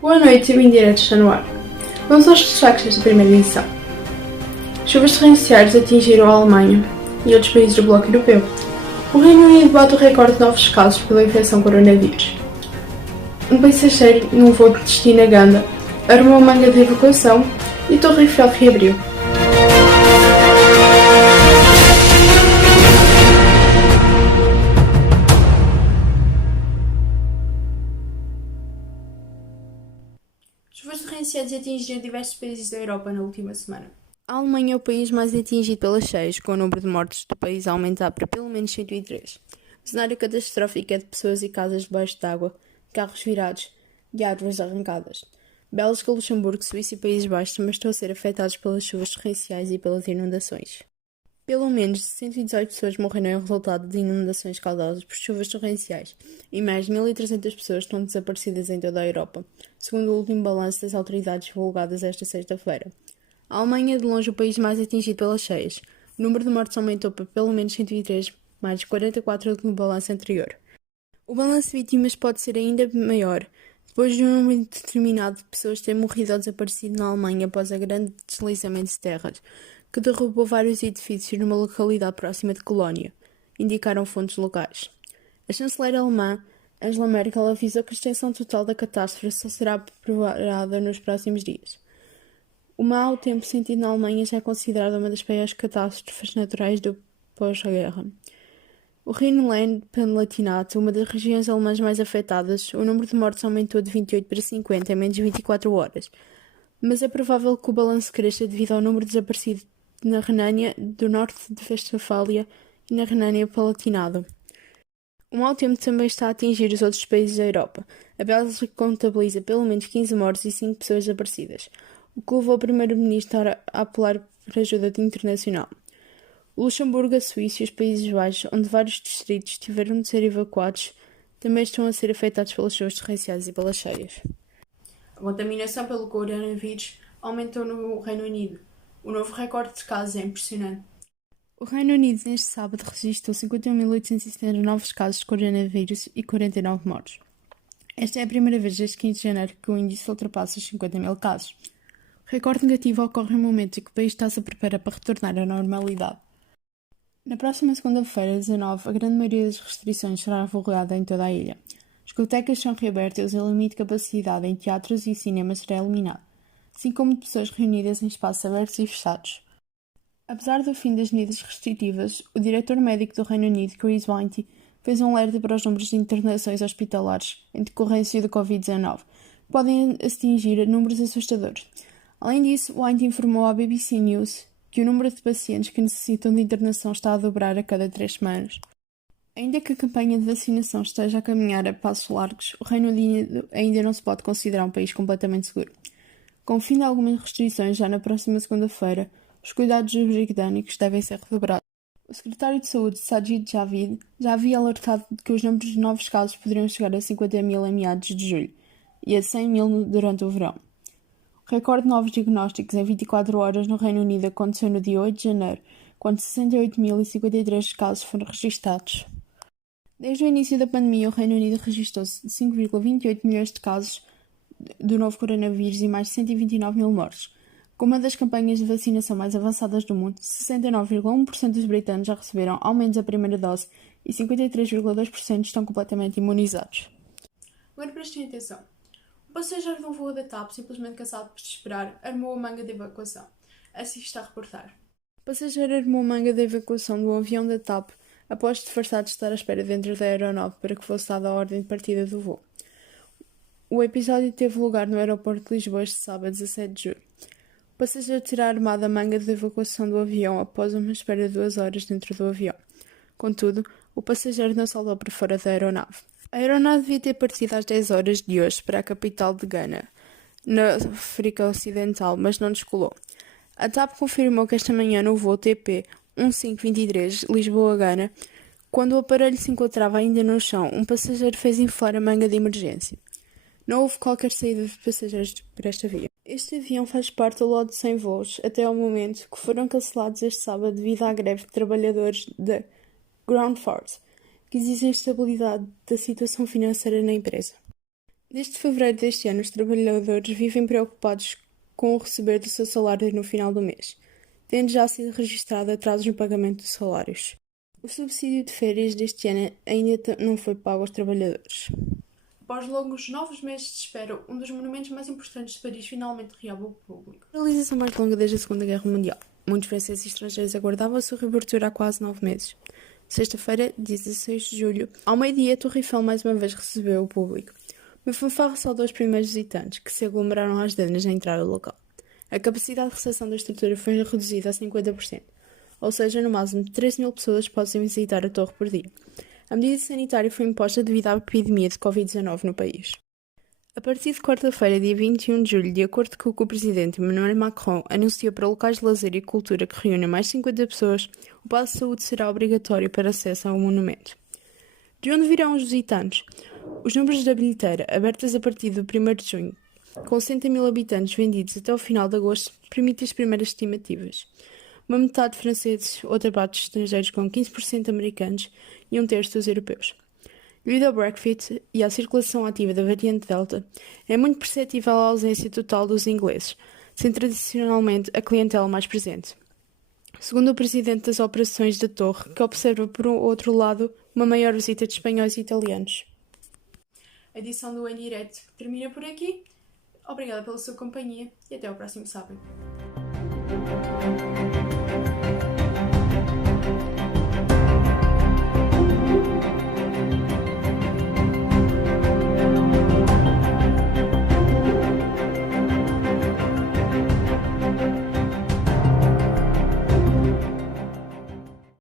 Boa noite e bem-diretos está no ar. Vamos aos destaques desta primeira edição. Chuvas torrenciais atingiram a Alemanha e outros países do bloco europeu. O Reino Unido bate o recorde de novos casos pela infecção coronavírus. Um passageiro num voo de destino a Ganda armou manga de evacuação e Torre Eiffel reabriu. Chuvas torrenciais atingiram diversos países da Europa na última semana. A Alemanha é o país mais atingido pelas cheias, com o número de mortes do país a aumentar para pelo menos 103. O cenário catastrófico é de pessoas e casas debaixo d'água, carros virados e árvores arrancadas. Bélgica, Luxemburgo, Suíça e Países Baixos também estão a ser afetados pelas chuvas torrenciais e pelas inundações. Pelo menos 118 pessoas morreram em resultado de inundações causadas por chuvas torrenciais e mais de 1.300 pessoas estão desaparecidas em toda a Europa, segundo o último balanço das autoridades divulgadas esta sexta-feira. A Alemanha é de longe o país mais atingido pelas cheias. O número de mortes aumentou para pelo menos 103, mais de 44 do que no balanço anterior. O balanço de vítimas pode ser ainda maior, depois de um número determinado de pessoas ter morrido ou desaparecido na Alemanha após a grande deslizamento de terras, que derrubou vários edifícios numa localidade próxima de Colónia, indicaram fontes locais. A chanceler alemã, Angela Merkel, avisou que a extensão total da catástrofe só será preparada nos próximos dias. O mau tempo sentido na Alemanha já é considerado uma das piores catástrofes naturais do pós-guerra. O Rhineland-Palatinado, uma das regiões alemãs mais afetadas, o número de mortes aumentou de 28 para 50 em menos de 24 horas, mas é provável que o balanço cresça devido ao número de desaparecidos na Renânia do Norte de Westfália e na Renânia-Palatinado. O mau tempo também está a atingir os outros países da Europa. A Bélgica contabiliza pelo menos 15 mortes e 5 pessoas desaparecidas, o que levou o primeiro-ministro a apelar por ajuda internacional. O Luxemburgo, a Suíça e os Países Baixos, onde vários distritos tiveram de ser evacuados, também estão a ser afetados pelas chuvas torrenciais e pelas cheias. A contaminação pelo coronavírus aumentou no Reino Unido. O novo recorde de casos é impressionante. O Reino Unido neste sábado registrou 51.870 novos casos de coronavírus e 49 mortes. Esta é a primeira vez desde 15 de janeiro que o índice ultrapassa os 50.000 casos. O recorde negativo ocorre no momento em que o país está-se a preparar para retornar à normalidade. Na próxima segunda-feira, 19, a grande maioria das restrições será revogada em toda a ilha. As discotecas são reabertas e o limite de capacidade em teatros e cinemas será eliminado, assim como de pessoas reunidas em espaços abertos e fechados. Apesar do fim das medidas restritivas, o diretor médico do Reino Unido, Chris Whitty, fez um alerta para os números de internações hospitalares em decorrência do Covid-19, que podem atingir números assustadores. Além disso, Whitty informou à BBC News que o número de pacientes que necessitam de internação está a dobrar a cada 3 semanas. Ainda que a campanha de vacinação esteja a caminhar a passos largos, o Reino Unido ainda não se pode considerar um país completamente seguro. Com o fim de algumas restrições já na próxima segunda-feira, os cuidados dos britânicos devem ser redobrados. O secretário de Saúde, Sajid Javid, já havia alertado de que os números de novos casos poderiam chegar a 50.000 em meados de julho e a 100.000 durante o verão. O recorde de novos diagnósticos em 24 horas no Reino Unido aconteceu no dia 8 de janeiro, quando 68.053 casos foram registados. Desde o início da pandemia, o Reino Unido registrou 5,28 milhões de casos do novo coronavírus e mais de 129.000 mortes. Com uma das campanhas de vacinação mais avançadas do mundo, 69,1% dos britânicos já receberam ao menos a primeira dose e 53,2% estão completamente imunizados. Agora prestem atenção. O passageiro de um voo da TAP, simplesmente cansado por esperar, armou a manga de evacuação. Assim está a reportar. O passageiro armou a manga de evacuação do avião da TAP após disfarçar de estar à espera dentro da aeronave para que fosse dada a ordem de partida do voo. O episódio teve lugar no aeroporto de Lisboa este sábado, 17 de julho. O passageiro terá armado a manga de evacuação do avião após uma espera de 2 horas dentro do avião. Contudo, o passageiro não saltou para fora da aeronave. A aeronave devia ter partido às 10 horas de hoje para a capital de Gana, na África Ocidental, mas não descolou. A TAP confirmou que esta manhã no voo TP 1523 Lisboa-Gana, quando o aparelho se encontrava ainda no chão, um passageiro fez inflar a manga de emergência. Não houve qualquer saída de passageiros por esta via. Este avião faz parte do lote de 100 voos, até ao momento, que foram cancelados este sábado devido à greve de trabalhadores da Ground Force, que exige a estabilidade da situação financeira na empresa. Desde fevereiro deste ano, os trabalhadores vivem preocupados com o receber do seu salário no final do mês, tendo já sido registrado atrasos no pagamento dos salários. O subsídio de férias deste ano ainda não foi pago aos trabalhadores. Após longos 9 meses de espera, um dos monumentos mais importantes de Paris finalmente reabre ao público. A realização mais longa desde a Segunda Guerra Mundial. Muitos franceses e estrangeiros aguardavam a sua reabertura há quase 9 meses. Sexta-feira, 16 de julho, ao meio-dia, a Torre Eiffel mais uma vez recebeu o público. Uma fanfarra saudou os primeiros visitantes, que se aglomeraram às dezenas na entrada do local. A capacidade de recepção da estrutura foi reduzida a 50%, ou seja, no máximo 13.000 pessoas podem visitar a torre por dia. A medida sanitária foi imposta devido à epidemia de Covid-19 no país. A partir de quarta-feira, dia 21 de julho, de acordo com o que o presidente Emmanuel Macron anunciou para locais de lazer e cultura que reúnem mais de 50 pessoas, o passo de saúde será obrigatório para acesso ao monumento. De onde virão os visitantes? Os números da bilheteira, abertas a partir do 1º de junho, com 60.000 habitantes vendidos até ao final de agosto, permitem as primeiras estimativas. Uma metade de franceses, outra parte de estrangeiros com 15% americanos e um terço dos europeus. Devido ao Brexit e à circulação ativa da variante Delta, é muito perceptível a ausência total dos ingleses, sendo tradicionalmente a clientela mais presente. Segundo o presidente das operações da Torre, que observa, por outro lado, uma maior visita de espanhóis e italianos. A edição do Em Direto termina por aqui. Obrigada pela sua companhia e até ao próximo sábado.